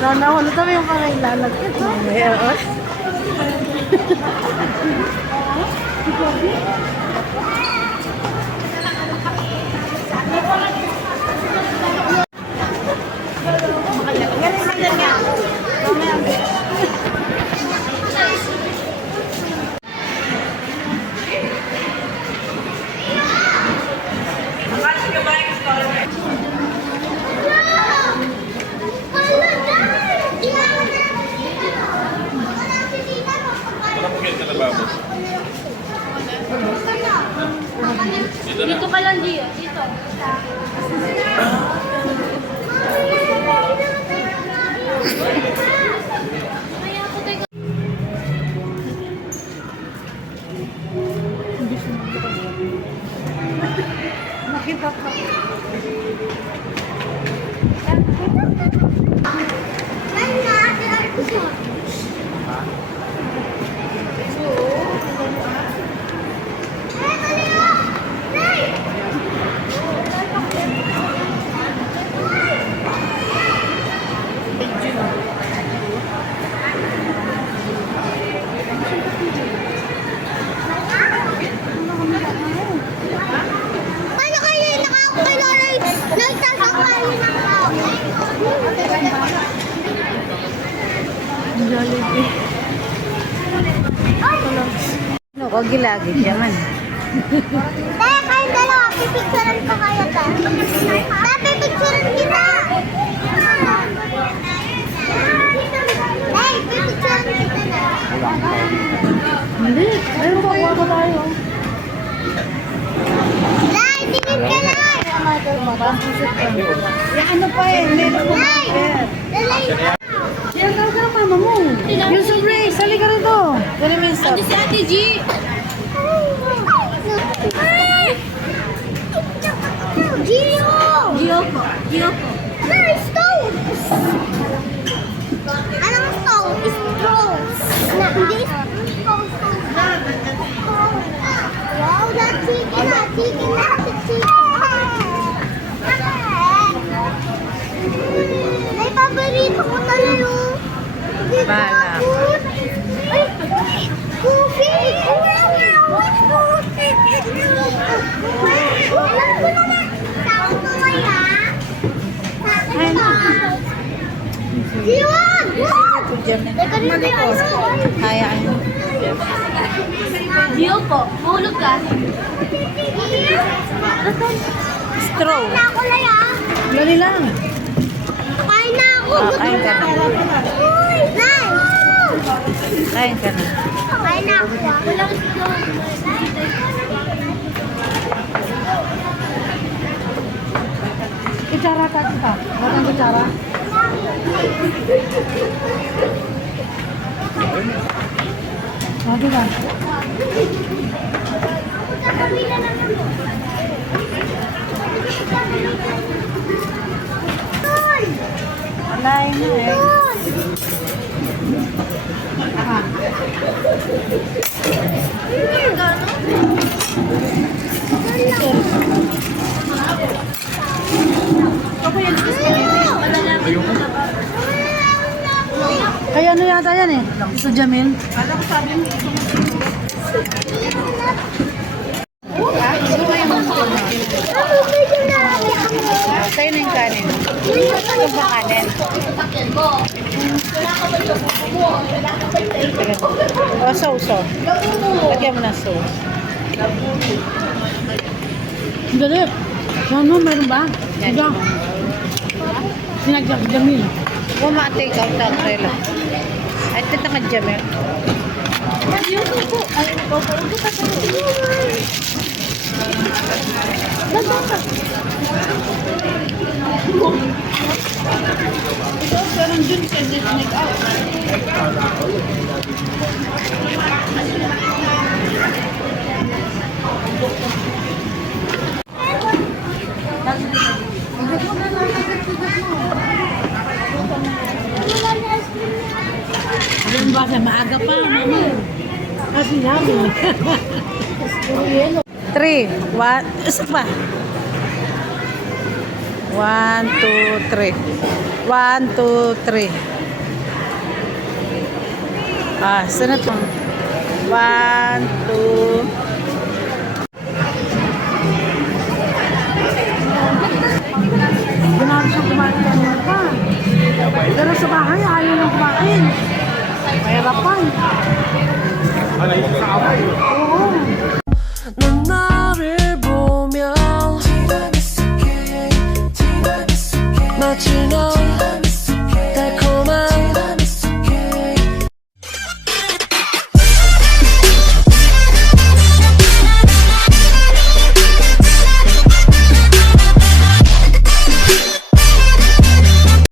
Sana wala tayo yung kakailalag. Meron. Dito ka lang, Gio. Dito. Nakita ka. Paano kayo nakakakilala nagsasakay ng tao? Jollibee. Ano ko, gilagid siya man. Kaya kayong dalawa, pipicturean ko kayo ta. Pipicturean kita! Hey, pipicturean kita na. Hindi. Ayun pa, kuha ko tayo. Lai, tingin ka Lai! Yung ano pa eh, meron ko Lai! Lai! Yan ka ng mama mo. Yung sobre, sali ka rito. Kunin mo yung stop. Si Ate G! Gio! Gio po. Gio po. Ay, stones! Anong stones? Stones. Na, hindi stones. Wow, that chicken na. Chicken na. May paborito ko talayo. Bala. Ay, Goofy! Alam ko naman. Tawag mo kaya? Sakit ka. Diwan! Teka rin tayo. Hayaan mo. Gio po, mahulog ka. Straw. Kain na ako, Laya. Dali lang. Kain na ako. Kain ka na. Uy! Nay! Kain ka na. Kain na ako. Walang ito. Kutsara ka kita. Wala kang kutsara. Mati ba? Wala na eh. Ah. Kaya ano yata yan eh? Gusto Jamil? Sa'yo na yung kanin. Ito ba kanin? O, sauce. Lagyan mo na sauce. Dali. Ano, meron ba? Yan. Diyan. Sinagyak Jamil. Huwag ma-take out na trailer. Ay, ito na Jamel. Alam ba, maaga pa, mama. Kasi namin. 3. 1. Isa pa. 1, 2, 3. 1, 2, 3. Ah, saan na to? 1, 2. Ginagawa siyang kumain ka naman pa. Pero sa bahay, ayaw nang kumain. Mahirapan. Oo.